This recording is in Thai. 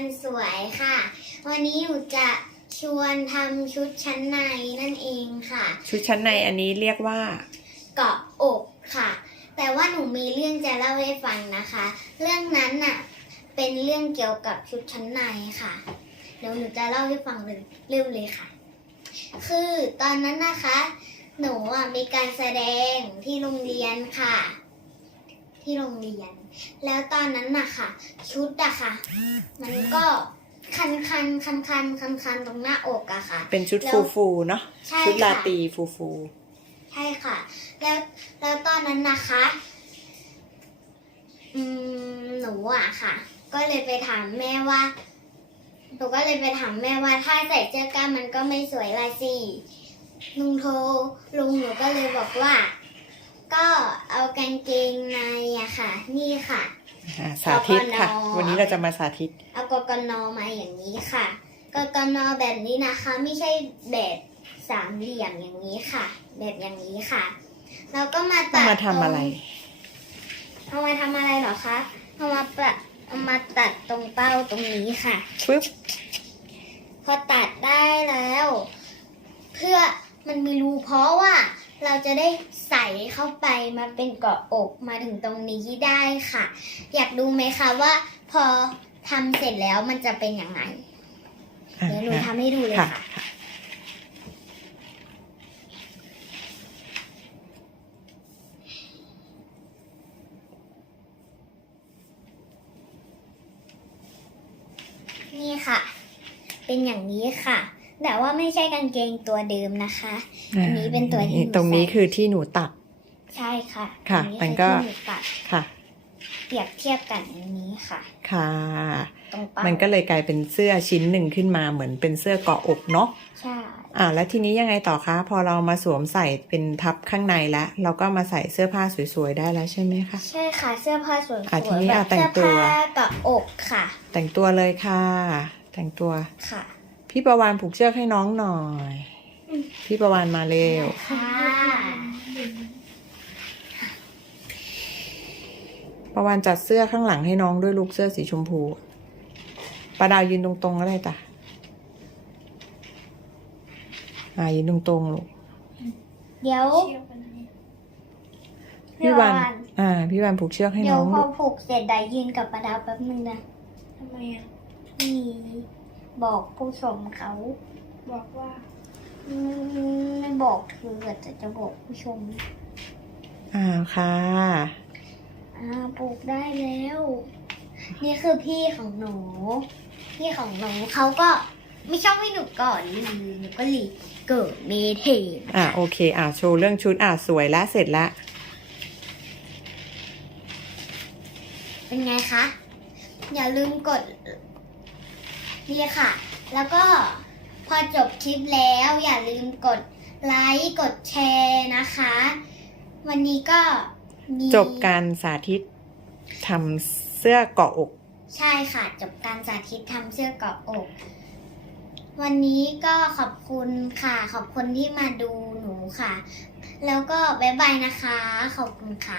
วนสวยค่ะ วันนี้หนูจะชวนทำชุดชั้นในนั่นเองค่ะ ชุดชั้นในอันนี้เรียกว่า เกาะอกค่ะ แต่ว่าหนูมีเรื่องจะเล่าให้ฟังนะคะ เรื่องนั้นน่ะเป็นเรื่องเกี่ยวกับชุดชั้นในค่ะ เดี๋ยวหนูจะเล่าให้ฟังเลยเริ่มเลยค่ะ คือตอนนั้นนะคะ หนูอะมีการแสดงที่โรงเรียนค่ะ ที่โรงเรียน แล้วตอนนั้นน่ะค่ะ ชุดอะค่ะ มันก็คันคันคันคันคันคันๆตรงหน้าอกอะค่ะ เป็นชุดแล้วฟูฟูๆเนาะใช่ชุดลาค่ะตรีฟูฟูใช่ค่ะ แล้วแล้วตอนนั้นนะคะ อืมหนูอะค่ะ ก็เลยไปถามแม่ว่าหนูก็เลยไปถามแม่ว่าถ้าใส่เสื้อกล้ามมันก็ไม่สวยละสิลุงโทรลุงหนูก็เลยบอกว่า ก็เอากางเกงในอะค่ะ นี่ค่ะ อ่าสาธิตค่ะ กกน วันนี้เราจะมาสาธิต เอากกนมาอย่างนี้ค่ะ กกนแบบนี้นะคะ ไม่ใช่แบบสามเหลี่ยมอย่างนี้ค่ะ แบบอย่างนี้ค่ะ เราก็มาต้อตังดมาทำอะไร ตรงเอามาทำอะไรเหรอคะเอามาตัดเอามาตัดตรงเป้าตรงนี้ค่ะ ปึ๊บ พอตัดได้แล้ว เพื่อมันมีรูเพราะว่า เราจะได้ใส่เข้าไปมาเป็นเกาะอกมาถึงตรงนี้ได้ค่ะ อยากดูไหมคะว่าพอทำเสร็จแล้วมันจะเป็นยังไงอะเดี๋ยวหนูทำให้ดูเลยค่ะค่ะค่ะ นี่ค่ะ เป็นอย่างนี้ค่ะ แต่ว่าไม่ใช่กางเกงตัวเดิมนะคะอันนี้เป็นตัวที่หนูตรงนี้ใส่คือที่หนูตัด ใช่ค่ะค่ะอันนี้มันคือก็ที่หนูตัดค่ะ เปรียบเทียบกันอันนี้ค่ะ ค่ะตรงเป้ามันก็เลยกลายเป็นเสื้อชิ้นหนึ่งขึ้นมาเหมือนเป็นเสื้อเกาะอกเนาะใช่อ่าแล้วทีนี้ยังไงต่อคะพอเรามาสวมใส่เป็นทับข้างในแล้วเราก็มาใส่เสื้อผ้าสวยๆได้แล้วใช่ไหมคะใช่ค่ะเสื้อผ้าสวยอะทีนี้ๆแบอะบแต่งเสื้อตัวผ้ากับอกค่ะ แต่งตัวเลยค่ะ แต่งตัวค่ะ พี่ประวานผูกเชือกให้น้องหน่อยอืมพี่ประวานมาเร็ว ค่ะประวานจัดเสื้อข้างหลังให้น้องด้วยลูกเสื้อสีชมพูประดาวยืนตรงๆก็ได้จ้ะอ่ายืนตรงๆลูก เดี๋ยวพี่วานอ่า พี่วานผูกเชือกให้เดี๋ยน้วองพอลูกผูกเสร็จได้ยืนกับประดาวแป๊บนึงนะทำไมอะนี่ บอกผู้ชมเขาบอกว่าอืมไม่บอกเธอแต่จะบอกผู้ชมอ่าค่ะอ่าปลูกได้แล้ว นี่คือพี่ของหนู พี่ของหนูเขาก็ไม่ชอบให้หนูก่อนลีหนูก็ลีเกิดเมเทนอ่าโอเค อ่าโชว์เรื่องชุดอ่าสวยแล้วเสร็จแล้วเป็นไงคะ อย่าลืมกด นี่ค่ะ แล้วก็พอจบคลิปแล้วอย่าลืมกดไลค์กดแชร์นะคะ วันนี้ก็มีจบการสาธิตทำเสื้อเกาะอก ใช่ค่ะ จบการสาธิตทำเสื้อเกาะอก วันนี้ก็ขอบคุณค่ะ ขอบคุณที่มาดูหนูค่ะ แล้วก็บ๊ายบายนะคะ ขอบคุณค่ะ